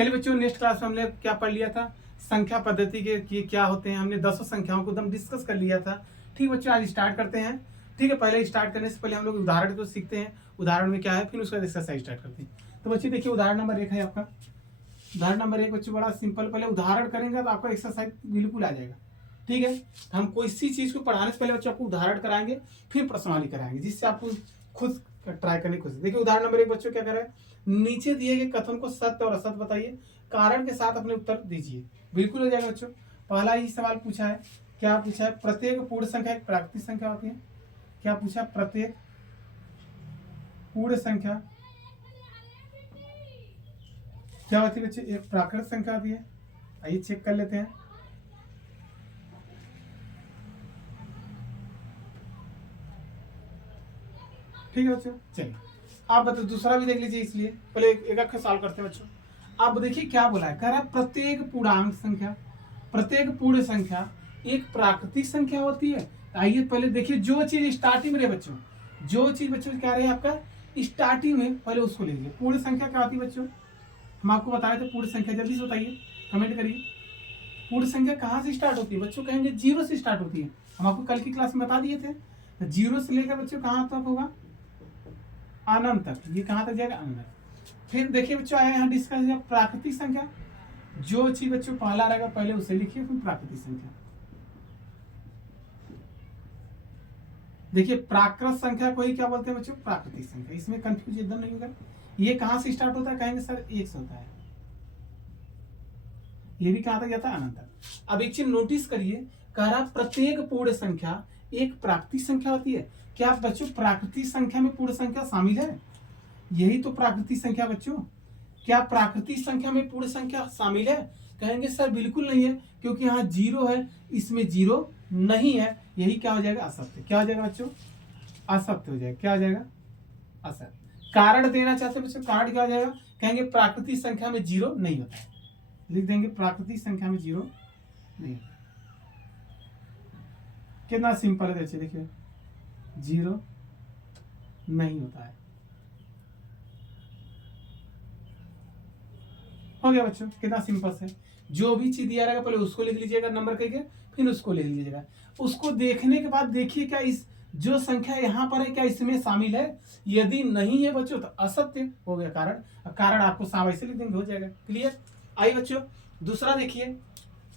चलिए बच्चों, next class में हमने क्या पढ़ लिया था, संख्या पद्धति के क्या होते हैं। हमने 10 संख्याओं को एकदम डिस्कस कर लिया था। ठीक बच्चों, आज स्टार्ट करते हैं। ठीक है, पहले स्टार्ट करने से पहले हम लोग उदाहरण को सीखते हैं, उदाहरण में क्या है, फिर उसका एक्सरसाइज स्टार्ट करते हैं। तो बच्चे देखिए, उदाहरण नंबर 1 है आपका। उदाहरण नंबर 1 बच्चों बड़ा सिंपल, पहले उदाहरण करेंगे तो आपका एक्सरसाइज बिल्कुल आ जाएगा। ठीक है, हम कोई सी चीज को पढ़ाने से पहले बच्चों आपको उदाहरण कराएंगे, फिर प्रश्नावली कराएंगे, जिससे आपको खुद ट्राई करने की कोशिश। देखिए उदाहरण नंबर 1 बच्चों क्या कर रहा है, नीचे दिए गए कथन को सत्य और असत्य बताइए, कारण के साथ अपने उत्तर दीजिए। बिल्कुल हो जाएगा बच्चों। पहला ही सवाल पूछा है, क्या पूछा है, प्रत्येक पूर्ण संख्या एक प्राकृतिक संख्या होती है। क्या पूछा, प्रत्येक पूर्ण संख्या क्या होती है बच्चे, एक प्राकृतिक संख्या होती है। आइए चेक कर लेते हैं। ठीक है बच्चों, चलिए आप बताओ, दूसरा भी देख लीजिए, इसलिए पहले एक एक सवाल करते हैं बच्चों। आप देखिए क्या बोला है, कह रहा है प्रत्येक पूर्णांक संख्या, प्रत्येक पूर्ण संख्या एक प्राकृतिक संख्या होती है। आइए पहले देखिए, जो चीज स्टार्टिंग में रहे बच्चों, जो चीज बच्चों क्या रहे आपका स्टार्टिंग में, पहले उसको ले लीजिए। पूर्ण संख्या क्या होती है बच्चों, हम आपको बताए थे पूर्ण संख्या, जल्दी से बताइए, कमेंट करिए। पूर्ण संख्या कहाँ से स्टार्ट होती है बच्चों, कहेंगे 0 से स्टार्ट होती है। हम आपको कल की क्लास में बता दिए थे, तो 0 से लेकर बच्चों कहाँ तक होगा, अनंत तक। ये कहाँ तक जाएगा, अनंत। फिर देखिए बच्चों, आया यहाँ डिस्कस प्राकृतिक संख्या, जो चीज बच्चों पहला रहेगा पहले उसे लिखिए, फिर प्राकृतिक संख्या। देखिए प्राकृत संख्या को ही क्या बोलते हैं बच्चों, प्राकृतिक संख्या। इसमें कंफ्यूज एकदम नहीं होगा। ये कहां से स्टार्ट होता है, कहेंगे सर 1 से होता है। ये भी कहां तक जाता है, अनंत तक। अब एक चीज नोटिस करिए, कह रहा प्रत्येक पूर्ण संख्या एक प्राकृतिक संख्या होती है। क्या बच्चों प्राकृतिक संख्या में पूर्ण संख्या शामिल है, यही तो प्राकृतिक संख्या बच्चों। क्या प्राकृतिक संख्या में पूर्ण संख्या शामिल है, कहेंगे सर बिल्कुल नहीं है, क्योंकि यहाँ 0 है, इसमें 0 नहीं है। यही क्या हो जाएगा, असत्य। क्या हो जाएगा बच्चों, असत्य हो जाएगा। क्या हो जाएगा, असत्य। कारण देना चाहते हैं बच्चों, कारण क्या हो जाएगा, कहेंगे प्राकृतिक संख्या में 0 नहीं होता है। लिख देंगे प्राकृतिक संख्या में 0 नहीं होता। कितना सिंपल है बच्चे, देखिए 0 नहीं होता है। हो गया बच्चों, कितना सिंपल है। जो भी चीज दिया रहेगा पहले उसको लिख लीजिएगा नंबर करके, फिर उसको लिख लीजिएगा। उसको देखने के बाद देखिए क्या इस जो संख्या यहाँ पर है क्या इसमें शामिल है, यदि नहीं है बच्चों तो असत्य हो गया कारण। कारण आपको साफ ऐसे लिख देंगे, हो जाएगा। क्लियर। आइए बच्चों, दूसरा देखिए,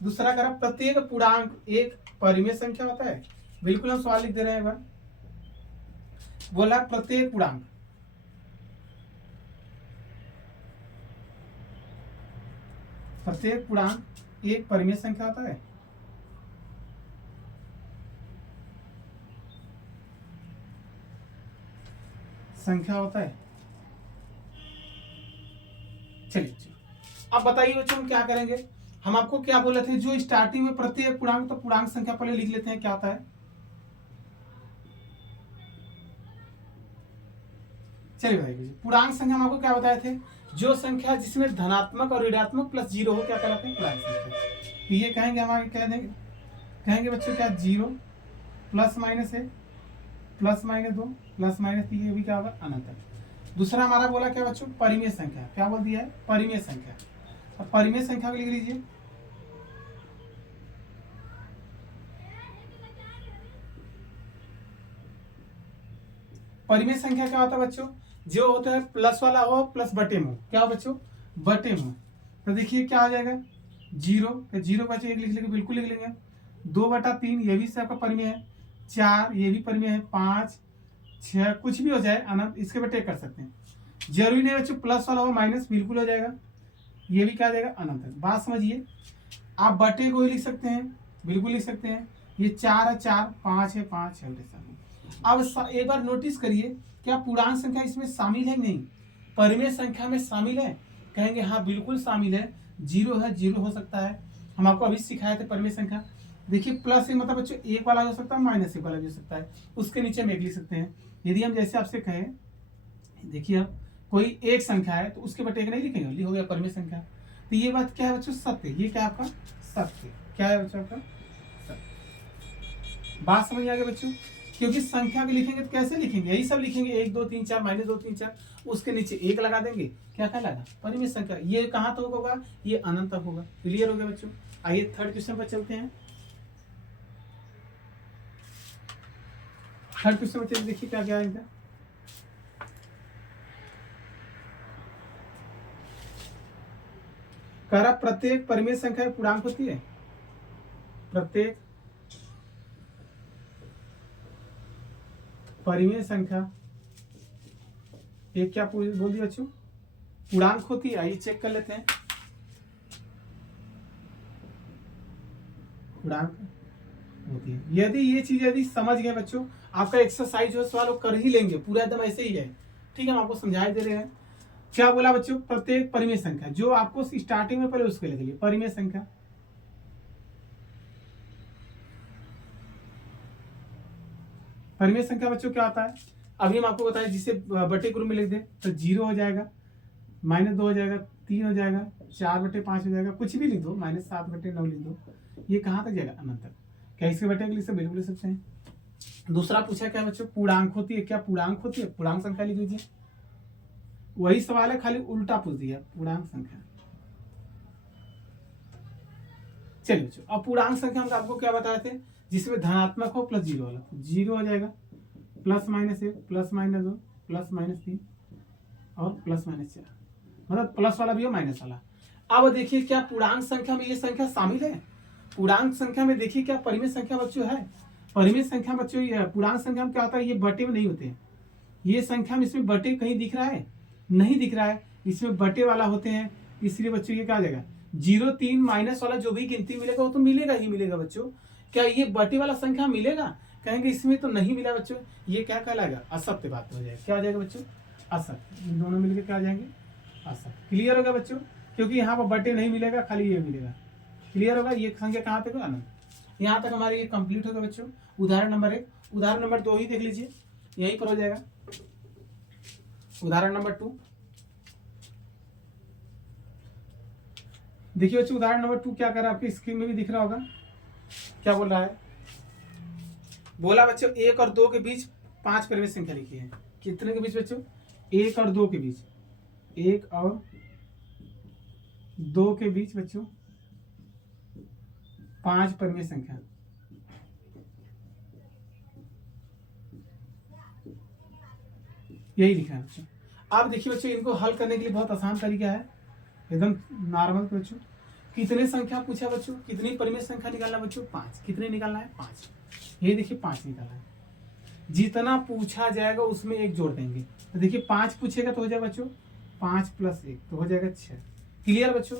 दूसरा करा प्रत्येक पूर्णांक एक परिमेय संख्या होता है। बिल्कुल हम सवाल लिख दे रहे हैं एक बार। बोला प्रत्येक पूर्णांक, प्रत्येक पूर्णांक एक परिमेय संख्या होता है। संख्या होता है। चलिए अब बताइए बच्चों, हम क्या करेंगे। हम आपको क्या बोले थे, जो स्टार्टिंग में प्रत्येक पूर्णांक, तो पूर्णांक संख्या पहले लिख लेते हैं, क्या होता है। चलिए बताइए, पूर्णांक संख्या हम आपको क्या बताए थे, जो संख्या जिसमें धनात्मक और ऋणात्मक प्लस 0 हो क्या कहलाते हैं, पूर्णांक संख्या। तो ये कहेंगे, हम आगे कह देंगे, कहेंगे बच्चों क्या 0 plus minus 1 plus minus 2 plus minus 3, ये भी क्या होगा, अनंत। दूसरा हमारा बोला क्या बच्चों, परिमेय संख्या। क्या बोल दिया है, परिमेय संख्या। अब परिमेय संख्या को लिख लीजिए। परिमेय संख्या क्या होता है बच्चों, जो होता है प्लस वाला हो प्लस बटे में हो। क्या हो बच्चों, बटे में। तो देखिए क्या हो जाएगा, 0 तो 0 बच्चों एक लिख लेंगे, बिल्कुल लिख लेंगे। 2/3 ये भी आपका परिमेय है। 4 ये भी परिमेय है। 5 6 कुछ भी हो जाए अनंत, इसके बटे कर सकते हैं। जरूरी नहीं बच्चों प्लस वाला हो माइनस, बिल्कुल हो जाएगा। ये भी क्या हो जाएगा, अनंत। बात समझिए, आप बटे को ही लिख सकते हैं, बिल्कुल लिख सकते हैं। ये 4 है 4, 5 है 5 है। अब एक बार नोटिस करिए, क्या पूर्णांक संख्या इसमें शामिल है, नहीं परिमेय संख्या में शामिल है, कहेंगे हाँ बिल्कुल शामिल है। 0 है, 0 हो सकता है। हम आपको अभी सिखाए थे परिमेय संख्या। देखिए प्लस एक मतलब बच्चों एक वाला हो सकता है, माइनस एक वाला भी हो सकता है। उसके नीचे में एक लिख सकते हैं। यदि हम जैसे आपसे कहें, देखिए अब कोई एक संख्या है तो उसके बटे एक नहीं लिखेंगे, हो गया परिमेय संख्या। तो ये बात क्या है बच्चों, सत्य। ये क्या है आपका, सत्य। क्या है बच्चों आपका, सत्य। बात समझ आ गई बच्चों। क्योंकि संख्या के लिखेंगे तो कैसे लिखेंगे, यही सब लिखेंगे 1 2 3 4 -2 3 4, उसके नीचे 1 लगा देंगे, क्या कहलाएगा परिमेय संख्या। ये कहाँ तक होगा, ये अनंत तक होगा। क्लियर हो गया बच्चों। आइए थर्ड क्वेश्चन पर चलते हैं। थर्ड क्वेश्चन में चलिए देखिए क्या क्या है इधर। कह रहा प्रत्येक परिमेय संख्या में पूर्णांक होती है। प्रत्येक परिमेय संख्या एक क्या बोल दिया बच्चों, पूर्णांक होती है। आइए चेक कर लेते हैं। पूर्णांक होती है। यदि ये चीज यदि समझ गए बच्चों, आपका एक्सरसाइज जो सवाल वो कर ही लेंगे, पूरा एकदम ऐसे ही है। ठीक है, हम आपको समझाई दे रहे हैं। क्या बोला बच्चों, प्रत्येक परिमेय संख्या, जो आपको स्टार्टिंग में पहले उसके लिख लिए परिमेय संख्या। परिमेय संख्या बच्चों क्या होता है, अभी हम आपको बताएं, जिसे बटे के रूप में लिख दें तो 0 हो जाएगा, -2 हो जाएगा, 3 हो जाएगा, 4/5 हो जाएगा, कुछ भी लिख दो, -7/9 लिख दो। ये कहाँ तक जाएगा, अनंत तक। क्या इसके बटे के लिए बिल्कुल लिख सकते हैं। दूसरा पूछा क्या बच्चों, पूर्णांक होती है। क्या पूर्णांक होती है, पूर्णांक संख्या लिख लीजिए। वही सवाल है, खाली उल्टा पूछ दिया, पूर्णांक संख्या। चलिए बच्चों, अब पूर्णांक संख्या हम आपको क्या बताए थे, जिसमें धनात्मक हो प्लस 0 वाला, 0 हो जाएगा, +-1 +-2 +-3 और +-4, मतलब प्लस वाला भी हो माइनस वाला। अब देखिए क्या पूर्णांक संख्या में ये संख्या शामिल है। पूर्णांक संख्या में देखिए क्या परिमेय संख्या बच्चों है। परिमेय संख्या बच्चों, पूर्णांक संख्या में क्या होता है, ये बटे में नहीं होते हैं। ये संख्या में इसमें बटे कहीं दिख रहा है, नहीं दिख रहा है, इसमें बटे वाला होते हैं। इसलिए बच्चों ये क्या आ जाएगा, 0 3 माइनस वाला जो भी गिनती मिलेगा वो तो मिलेगा ही मिलेगा बच्चों। क्या ये बटे वाला संख्या मिलेगा, कहेंगे इसमें तो नहीं मिला बच्चों, ये क्या कहलाएगा, असत्य बात हो जाएगा। क्या हो जाएगा बच्चों, असत्य। इन दोनों मिलकर क्या आ जाएंगे, असत्य। क्लियर होगा बच्चों, क्योंकि यहाँ पर बटे नहीं मिलेगा, खाली ये मिलेगा। क्लियर होगा, ये संख्या कहाँ तक, अनंत। यहाँ तक हमारे ये कंप्लीट होगा बच्चों। उदाहरण नंबर 1, उदाहरण नंबर 2 ही देख लीजिए, यहीं पर हो जाएगा। उदाहरण नंबर 2 देखिए बच्चों, उदाहरण नंबर 2 क्या कर रहा है, आपकी स्क्रीन में भी दिख रहा होगा। क्या बोल रहा है, बोला बच्चों 1 और 2 के बीच 5 परिमेय संख्या लिखी है। कितने के बीच बच्चों, 1 और 2 के बीच, 1 और 2 के बीच बच्चों 5 परिमेय संख्या। यही लिखा है बच्चों। अब देखिए बच्चों, इनको हल करने के लिए बहुत आसान तरीका है, एकदम नॉर्मल बच्चों। कितने संख्या पूछा बच्चों, कितनी परिमेय संख्या निकालना बच्चों, 5। कितने निकालना है, 5। ये देखिए 5 निकालना है। जितना पूछा जाएगा उसमें 1 जोड़ देंगे। तो देखिए 5 पूछेगा तो हो जाएगा बच्चों 5 + 1 तो हो जाएगा 6। क्लियर बच्चों,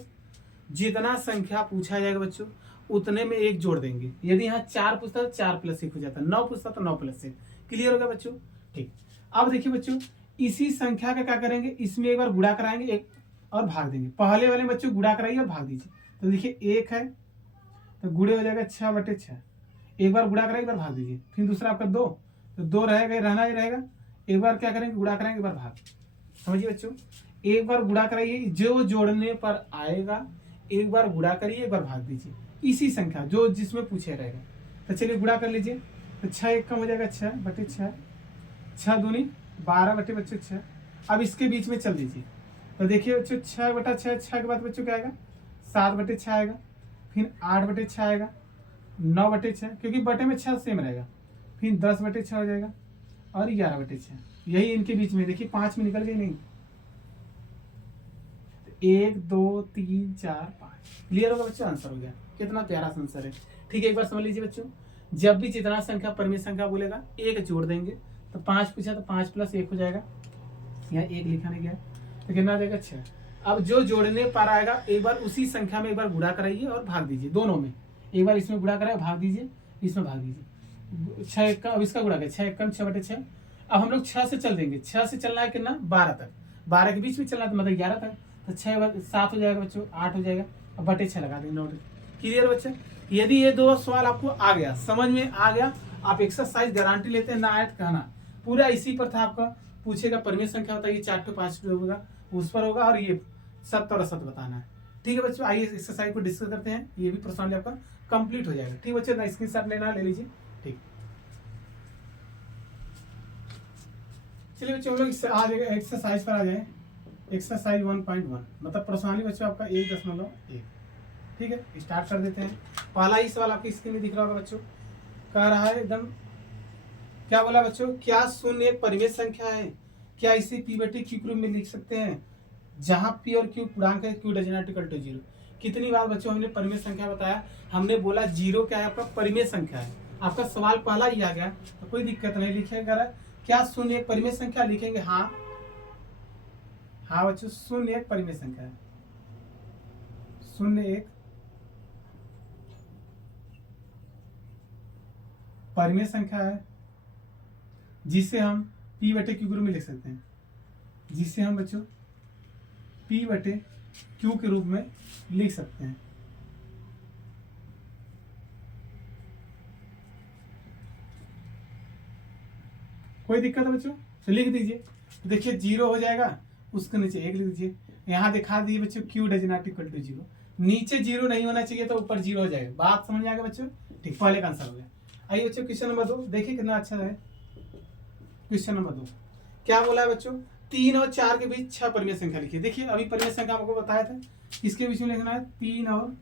जितना संख्या पूछा जाएगा बच्चों उतने में 1 जोड़ देंगे। यदि यहाँ 4 पूछता तो 4 + 1 हो जाता, 9 पूछता तो 9 + 1। क्लियर होगा बच्चों, ठीक। अब देखिए बच्चों, इसी संख्या का क्या करेंगे, इसमें एक बार गुणा कराएंगे, एक और भाग देंगे। पहले वाले बच्चों गुणा कराइए और भाग दीजिए। तो देखिए 1 है तो गुणे हो जाएगा 6/6। एक बार गुणा कराइए, एक बार भाग दीजिए। फिर दूसरा आपका 2, तो 2 रहेगा, रहना ही रहेगा। एक बार क्या करेंगे, गुणा कराएंगे, एक बार भाग। समझिए बच्चों, एक बार गुणा कराइए, जो जोड़ने पर आएगा एक बार गुणा करिए, एक बार भाग दीजिए। इसी संख्या जो जिसमें पूछे रहेगा। तो चलिए गुणा कर लीजिए। तो 6 1 कम हो जाएगा 6/6, 6 दूनी 12/6। अब इसके बीच में चल दीजिए। तो देखिए बच्चों 6/6, 6 के बाद बच्चों क्या आएगा, 7/6 आएगा, फिर 8/6 आएगा, 9/6, क्योंकि बटे में 6 सेम रहेगा, फिर 10/6 हो जाएगा और 11/6। यही इनके बीच में देखिए 5 में निकल गई नहीं। 1 2 3 4 5। क्लियर होगा बच्चों, आंसर हो गया। कितना प्यारा आंसर है। ठीक है, एक बार समझ लीजिए बच्चों, जब भी जितना संख्या परिमेय संख्या बोलेगा 1 जोड़ देंगे। तो 5 पूछा तो 5 + 1 हो जाएगा, यहाँ 1 लिखा नहीं गया तो कितना आ जाएगा 6। अब जो जोड़ने पर आएगा एक बार उसी संख्या में एक बार गुणा कराइए और भाग दीजिए। दोनों में एक बार इसमें गुणा कराए, भाग दीजिए, इसमें भाग दीजिए। 6 1 का, अब इसका गुणा करें, 6 1 6/6। अब हम लोग 6 से चल देंगे। 6 से चलना है कितना, 12 तक, 12 के बीच में चलना है तो मतलब 11 तक। तो 6 7 हो जाएगा बच्चों, 8 हो जाएगा। अब /6 लगा देंगे, 9। क्लियर बच्चे, यदि ये 2 सवाल आपको आ गया, समझ में आ गया, आप एक्सरसाइज गारंटी लेते हैं, ना आए कहना। पूरा इसी पर था आपका। पूछेगा परिमेय संख्या बताइए, 4 to 5 होगा, उस पर होगा, और ये सत्य और असत्य बताना है। ठीक है बच्चों, आइए एक्सरसाइज को डिस्कस करते हैं। ये भी प्रश्न आपका कंप्लीट हो जाएगा। ठीक बच्चों, ना स्क्रीनशॉट लेना ले लीजिए। ठीक। चलिए बच्चों हम लोग आ जाएगा एक्सरसाइज पर आ जाए। एक्सरसाइज 1.1 मतलब प्रश्नावली बच्चों आपका 1.1। ठीक है, स्टार्ट कर देते हैं। पहला ही सवाल आपकी स्क्रीन में दिख रहा होगा बच्चों, कह रहा है एकदम, क्या बोला बच्चों, क्या शून्य एक परिमेय संख्या है? क्या इसे पी बटे क्यू के रूप में लिख सकते हैं जहां पी और क्यू पूर्णांक है, Q does not equal to 0। कितनी बार बच्चों हमने परिमेय संख्या बताया, हमने बोला 0 क्या है आपका परिमेय संख्या है। आपका सवाल पहला ही आ गया तो कोई दिक्कत नहीं, लिखेगा क्या शून्य एक परिमेय संख्या, लिखेंगे हाँ। हाँ बच्चों, शून्य एक परिमेय संख्या है। शून्य एक परिमेय संख्या है जिसे हम p बटे क्यू के रूप में लिख सकते हैं, जिसे हम बच्चों p बटे क्यू के रूप में लिख सकते हैं। कोई दिक्कत है बच्चों? तो लिख दीजिए। देखिए 0 हो जाएगा, उसके नीचे 1 लिख दीजिए। यहाँ दिखा दीजिए बच्चों Q does not equal to 0। नीचे 0 नहीं होना चाहिए तो ऊपर 0 हो जाएगा। बात समझ में आ गया बच्चों? ठीक, पहले का आंसर हो गया। आइए बच्चों क्वेश्चन नंबर 2 देखिए कितना अच्छा है। क्वेश्चन नंबर 2 क्या बोला है बच्चों, 3 और 4 के बीच 6 परिमेय संख्या लिखिए। देखिए अभी परिमेय संख्या आपको बताया था, इसके बीच में लिखना है 3 और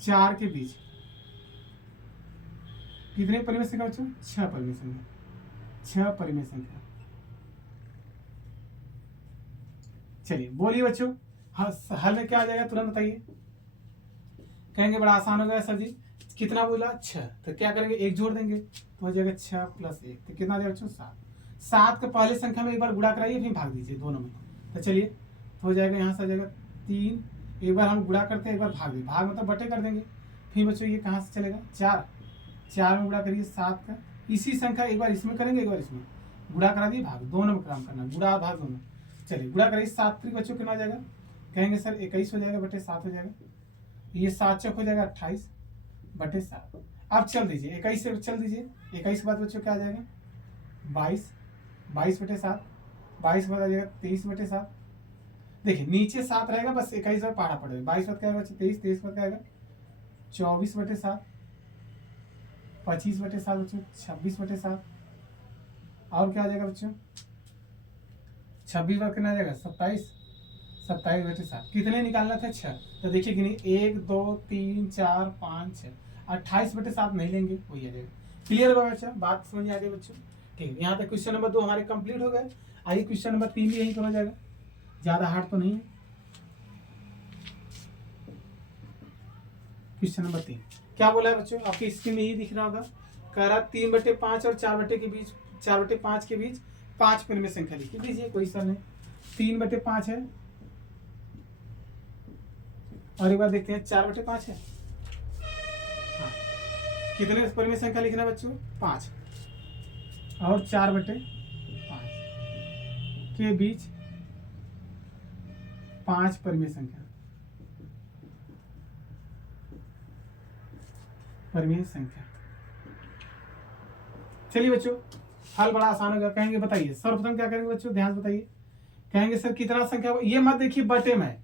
4 के बीच कितने परिमेय संख्या बच्चों? 6 परिमेय संख्या। 6 परिमेय संख्या। चलिए बोलिए बच्चों, हल में क्या आ जाएगा तुरंत बताइए। कहेंगे बड़ा आसान हो गया सर जी, कितना बोला 6, तो क्या करेंगे 1 जोड़ देंगे तो हो जाएगा 6 प्लस 1, तो कितना आ जाएगा बच्चों 7। 7 के पहले संख्या में एक बार गुणा कराइए फिर भाग दीजिए दोनों में, तो चलिए तो हो जाएगा यहाँ से आ जाएगा 3। एक बार हम गुणा करते हैं, एक बार भाग दें, भाग मतलब बटे कर देंगे। फिर बच्चों ये कहाँ से चलेगा 4 में गुणा करिए 7 का, इसी संख्या एक बार इसमें करेंगे एक बार इसमें, गुणा करा दिए भाग, दोनों में काम करना, गुणा भाग दोनों। चलिए गुणा करिए 7 बच्चों कितना आ जाएगा, कहेंगे सर 21 हो जाएगा बटे 7 हो जाएगा, ये 7 चौक हो जाएगा 28 बटे 7। अब चल दीजिए 21 से चल दीजिए, 21 के बाद बच्चों क्या आ जाएगा 22, 22 बटे 7, 22 के बाद आ जाएगा 23 बटे 7। देखिए नीचे 7 रहेगा, बस 21 बार पढ़ा पड़ेगा। 22 बाद क्या आएगा 23, 23 बाद क्या आएगा 24 बटे 7, 25 बटे 7 बच्चों, 26 बटे 7, और क्या आ जाएगा बच्चों 26 बार कितना आ जाएगा 27, 27 बटे 7। कितने निकालना था 6, तो देखिए कि नहीं 1 2 3 4 5 6, 28 बटे 7 नहीं लेंगे, वही आ जाएगा। क्लियर होगा बच्चा, बात समझ आ गई बच्चों? ठीक, यहाँ तक क्वेश्चन नंबर 2 हमारे कंप्लीट हो गए। आइए क्वेश्चन नंबर 3 भी यहीं पर हो जाएगा, ज्यादा हार्ड तो नहीं है। क्वेश्चन नंबर 3 क्या बोला है बच्चों, आपकी स्क्रीन में ही दिख रहा होगा, कह रहा 3 बटे 5 और 4 बटे के बीच, 4 बटे 5 के बीच 5 परिमेय संख्या लिखी दीजिए। कोई सा नहीं, 3 बटे 5 है और एक बार देखते हैं 4 बटे 5 है। हाँ, कितने परिमेय संख्या लिखना बच्चों 5, और 4 बटे 5 के बीच 5 परिमेय संख्या, परिमेय संख्या। चलिए बच्चों हल बड़ा आसान होगा। कहेंगे बताइए सर्वप्रथम क्या करेंगे बच्चों, ध्यान बताइए। कहेंगे सर कितना संख्या, ये मत देखिए बटे में,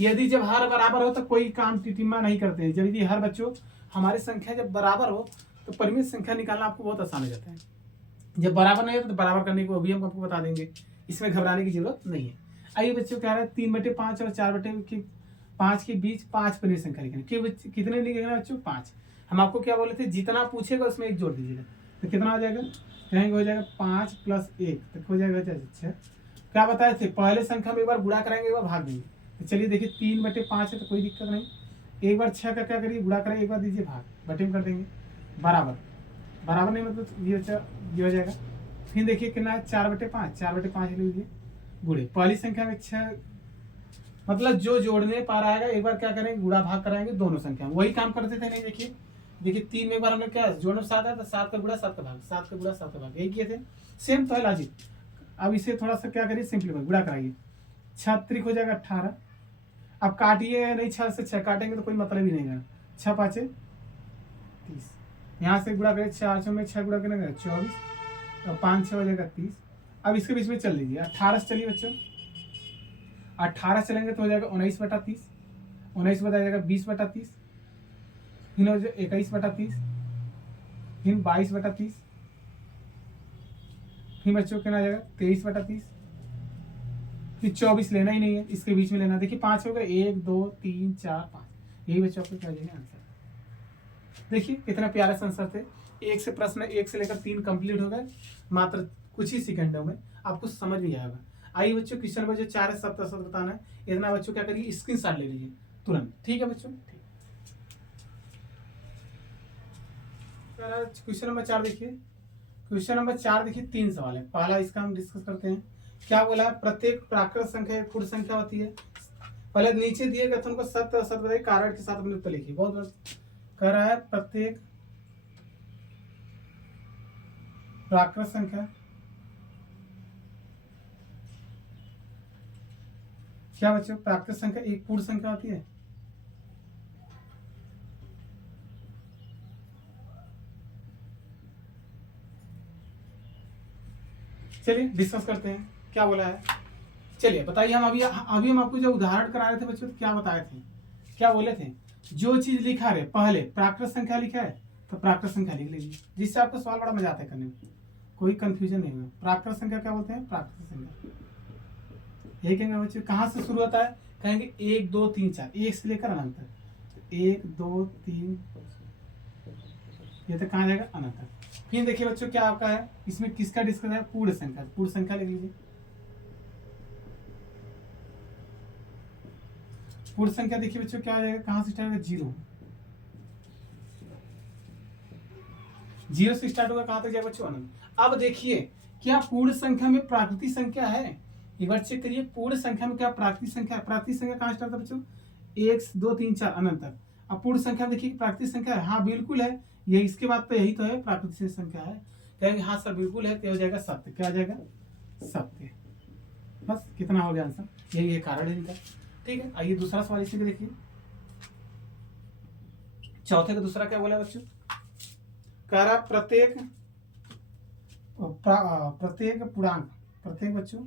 यदि जब हर बराबर हो तो कोई काम टिटिम्मा नहीं करते हैं। जब यदि हर बच्चों हमारी संख्या जब बराबर हो तो परिमेय संख्या निकालना आपको बहुत आसान हो जाता है। जब बराबर नहीं हो तो बराबर करने को भी हम आपको बता देंगे, इसमें घबराने की जरूरत नहीं है। आइए बच्चों कह रहे हैं 3 बटे 5 और 4 बटे 5 के बीच 5 परिमेय संख्या लिखना। कितने लिखेगा बच्चों 5। हम आपको क्या बोले थे, जितना पूछेगा उसमें 1 जोड़ दीजिएगा, तो कितना आ जाएगा, कहेंगे हो जाएगा 5 प्लस 1, तो हो जाएगा 6। क्या बताए थे, पहले संख्या में एक बार गुणा कराएंगे एक बार भाग देंगे। तो चलिए देखिए 3 बटे 5 है तो कोई दिक्कत नहीं, एक बार 6 का क्या करिए गुणा करेंगे, एक बार दीजिए भाग, बटे में कर देंगे, बराबर, बराबर नहीं मतलब ये हो जाएगा। फिर देखिए कितना है 4 बटे 5, 4 बटे 5 लीजिए गुणे, पहली संख्या में 6 मतलब जो जोड़ने पा रहा है एक बार क्या करेंगे गुणा भाग कराएंगे दोनों संख्या, वही काम करते थे। नहीं देखिए 3 में एक बार हमने क्या जोड़ने 7 है तो 7 का गुणा 7 का भाग, 7 का गुणा 7 का भाग, यही किए थे। सेम तो है लॉजिक। अब इसे थोड़ा सा क्या करिए सिंपलीफाई, गुणा कराइए, 6 हो जाएगा 18। अब काटिए नहीं, 6 से 6 काटेंगे तो कोई मतलब ही नहीं है। 6 5 30, यहाँ से गुणा करिए 4 में 6 गुणा करना 24 और 5 6 हो जाएगा 30। अब इसके बीच में चल लीजिए 18 से चलिए बच्चों, 18 चलेंगे तो हो जाएगा 19 बटा 30, 19 बता जाएगा 20 बटा 30, फिर हो जाएगा 21 बटा 30, फिर 22 बटा 30, फिर बच्चों क्या आ जाएगा 23/30, फिर 24 लेना ही नहीं है, इसके बीच में लेना। देखिए 5 हो गए, 1 2 3 4 5, यही बच्चों आपको क्या जाएगा आंसर। देखिए कितना प्यारा सा आंसर थे। एक से प्रश्न 1 से लेकर 3 कंप्लीट हो गए मात्र कुछ ही सेकंडों में, आपको समझ में आएगा। आइए बच्चों क्वेश्चन नंबर जो 4 है 7 बताना है, इतना बच्चों क्या करिए स्क्रीनशॉट ले लीजिए तुरंत, ठीक है बच्चों। क्वेश्चन नंबर 4 देखिए, क्वेश्चन नंबर 4 देखिए 3 सवाल है। पहला इसका हम डिस्कस करते हैं। क्या बोला है, प्रत्येक प्राकृत संख्या एक पूर्ण संख्या होती है। पहले नीचे दिए गए थे उनको सत्य असत्य बताइए, कारण के साथ अपने उत्तर लिखिए। बहुत कह रहा है प्रत्येक प्राकृत संख्या क्या बच्चों, प्राकृत संख्या एक पूर्ण संख्या होती है। चलिए डिस्कस करते हैं क्या बोला है। चलिए बताइए, हम अभी हम आपको जो उदाहरण करा रहे थे बच्चों, तो क्या बताए थे, क्या बोले थे, जो चीज लिखा है पहले प्राकृत संख्या लिखा है तो प्राकृत संख्या लिख लीजिए, जिससे आपको सवाल बड़ा मजा आता है करने में, कोई कंफ्यूजन नहीं होगा। प्राकृत संख्या क्या बोलते हैं, प्राकृत संख्या यही कहेंगे बच्चों। कहाँ से शुरू होता है, कहेंगे 1 2 3 4, एक से लेकर अनंत तक, 1 2 3 ये तक कहाँ जाएगा, अनंत तक। फिर देखिए बच्चों क्या आपका है, इसमें किसका डिस्कस है, पूर्ण संख्या, पूर्ण संख्या लिख लीजिए। पूर्ण संख्या देखिए बच्चों क्या आ जाएगा, कहाँ से स्टार्ट होगा, 0, 0 से स्टार्ट होगा, कहाँ तक जाएगा बच्चों, अनंत। अब देखिए क्या पूर्ण संख्या में प्राकृतिक संख्या है, एक बार चेक करिए पूर्ण संख्या में क्या प्राकृतिक संख्या है। प्राकृतिक संख्या कहाँ स्टार्ट होता है बच्चों, 1 2 3 4 अनंत तक। अब पूर्ण संख्या देखिए प्राकृतिक संख्या है, हाँ बिल्कुल है, ये इसके बाद तो यही तो है प्राकृतिक संख्या है। कहेंगे हाँ सर बिल्कुल है, तो हो जाएगा सत्य, क्या आ जाएगा, सत्य। बस कितना हो गया आंसर, यही है कारण है इनका। ठीक है, आइए दूसरा सवाल इसी में देखिए। चौथे का दूसरा क्या बोला बच्चों, कह रहा प्रत्येक पूर्णांक, प्रत्येक बच्चों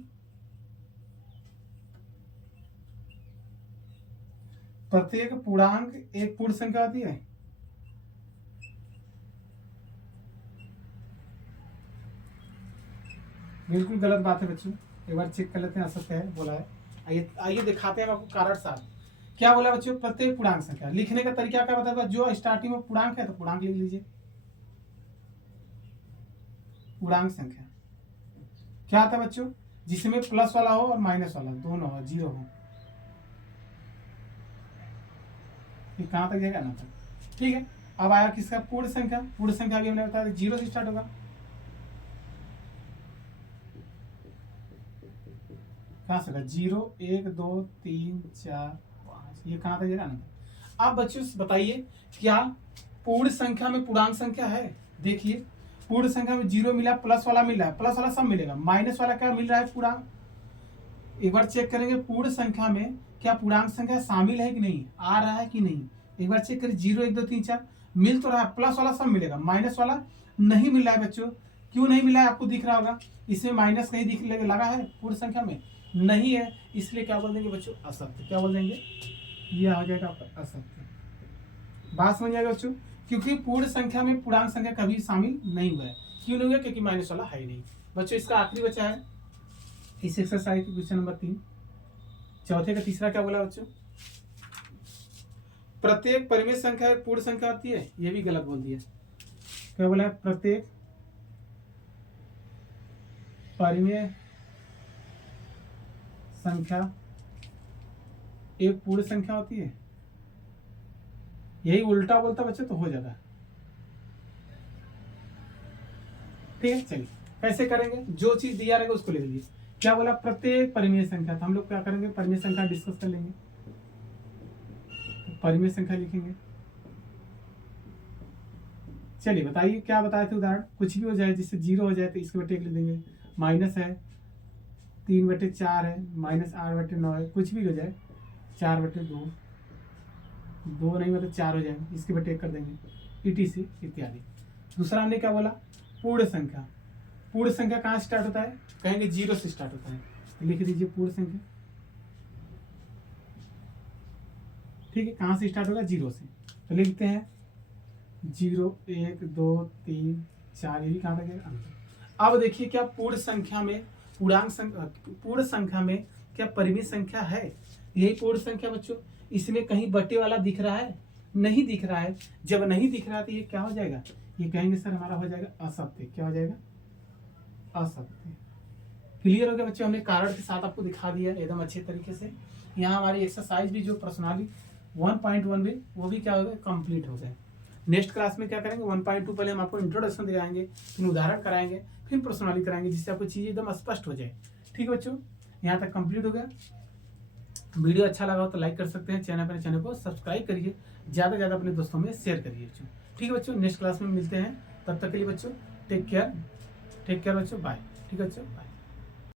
प्रत्येक पूर्णांक एक पूर्ण संख्या होती है। बिल्कुल गलत बात है बच्चों, एक बार चेक कर लेते हैं, असत्य है बोला है। आइए आइए दिखाते हैं आपको कारण साथ। क्या बोला बच्चों, प्रत्येक पूर्णांक संख्या, लिखने का तरीका क्या बताया, जो स्टार्टिंग में पूर्णांक है तो पूर्णांक लिख लीजिए। पूर्णांक संख्या क्या आता है बच्चों, जिसमें प्लस वाला हो और माइनस वाला दोनों हो, 0 हो, ये कहां तक जाएगा, ना तक। ठीक है, अब आया किसका, पूर्ण संख्या। पूर्ण संख्या भी हमने बताया 0 से स्टार्ट होगा, कहां से होगा, 0 1 2 3 4 5, ये कहां तक जाएगा, ना तक। अब बच्चों बताइए क्या पूर्ण संख्या में पूर्णांक संख्या है। देखिए पूर्ण संख्या में 0 मिला, प्लस वाला मिल रहा है, प्लस वाला सब मिलेगा, माइनस वाला क्या मिल रहा है, पूर्णांक। एक बार चेक करेंगे पूर्ण संख्या में क्या पूर्णांक संख्या शामिल है कि नहीं, आ रहा है कि नहीं। एक बार चेक करिए, 0 1 2 3 4 मिल तो रहा है, प्लस वाला सब मिलेगा, माइनस वाला नहीं मिल रहा है बच्चों। क्यों नहीं मिला है, आपको दिख रहा होगा, इसमें माइनस कहीं दिख लगा है पूर्ण संख्या में, नहीं है, इसलिए क्या बोल देंगे बच्चों, असत्य। क्या बोल देंगे, ये आ जाएगा आपका असत्य। बात समझ आएगा बच्चों, क्योंकि पूर्ण संख्या में पूर्णांक संख्या कभी शामिल नहीं हुआ है। क्यों नहीं हुआ, क्योंकि माइनस वाला है ही नहीं बच्चों। इसका आखिरी बचा है इस एक्सरसाइज की क्वेश्चन नंबर 3। चौथे का तीसरा क्या बोला बच्चों, प्रत्येक परिमेय संख्या एक पूर्ण संख्या होती है, ये भी गलत बोल दिया। क्या बोला, प्रत्येक परिमेय संख्या एक पूर्ण संख्या होती है, यही उल्टा बोलता बच्चे तो हो जाता। ठीक है, चलिए कैसे करेंगे, जो चीज दिया रहेगा उसको ले लीजिए। क्या बोला, प्रत्येक परिमेय संख्या, तो हम लोग क्या करेंगे, परिमेय संख्या डिस्कस कर लेंगे। परिमेय संख्या लिखेंगे। चलिए बताइए क्या बताए थे उदाहरण, कुछ भी हो जाए, जिससे 0 हो जाए तो इसके बटे 1 लिख देंगे, माइनस है 3/4 है, -8/9 है, कुछ भी हो जाए, 4/2, 2 नहीं मतलब 4 हो जाए, इसके बटे 1 कर देंगे, ETC इत्यादि। दूसरा हमने क्या बोला, पूर्ण संख्या। पूर्ण संख्या कहाँ स्टार्ट होता है, कहेंगे 0 से स्टार्ट होता है, तो लिख दीजिए पूर्ण संख्या। ठीक है, कहाँ से स्टार्ट होगा, 0 से, तो लिखते हैं 0 1 2 3 4, ये भी कहाँ तक है, अब देखिए क्या पूर्ण संख्या में पूर्ण संख्या में क्या परिमित संख्या है? यही पूर्ण संख्या बच्चों। इसमें कहीं बटे वाला दिख रहा है? नहीं दिख रहा है। जब नहीं दिख रहा तो ये क्या हो जाएगा? ये कहेंगे सर हमारा हो जाएगा असत्य। क्या हो जाएगा? असत्य। क्लियर हो गया बच्चों? हमने कारण के साथ आपको दिखा दिया एकदम अच्छे तरीके से। यहाँ हमारी एक्सरसाइज भी जो प्रश्नावली 1.1 में वो भी क्या हो गया? कंप्लीट हो गए। नेक्स्ट क्लास में क्या करेंगे? 1.2 पहले हम आपको इंट्रोडक्शन दिखाएंगे, फिर उदाहरण कराएंगे, फिर प्रश्नावली कराएंगे, जिससे आपको चीज़ एकदम स्पष्ट हो जाए। ठीक है बच्चों, यहाँ तक कंप्लीट हो गया। वीडियो अच्छा लगा हो तो लाइक कर सकते हैं, चैनल को सब्सक्राइब करिए, ज़्यादा से ज़्यादा अपने दोस्तों में शेयर करिए बच्चों। ठीक है बच्चों, नेक्स्ट क्लास में मिलते हैं। तब तक के लिए बच्चों टेक केयर बच्चों, बाय। ठीक है बच्चों, बाय।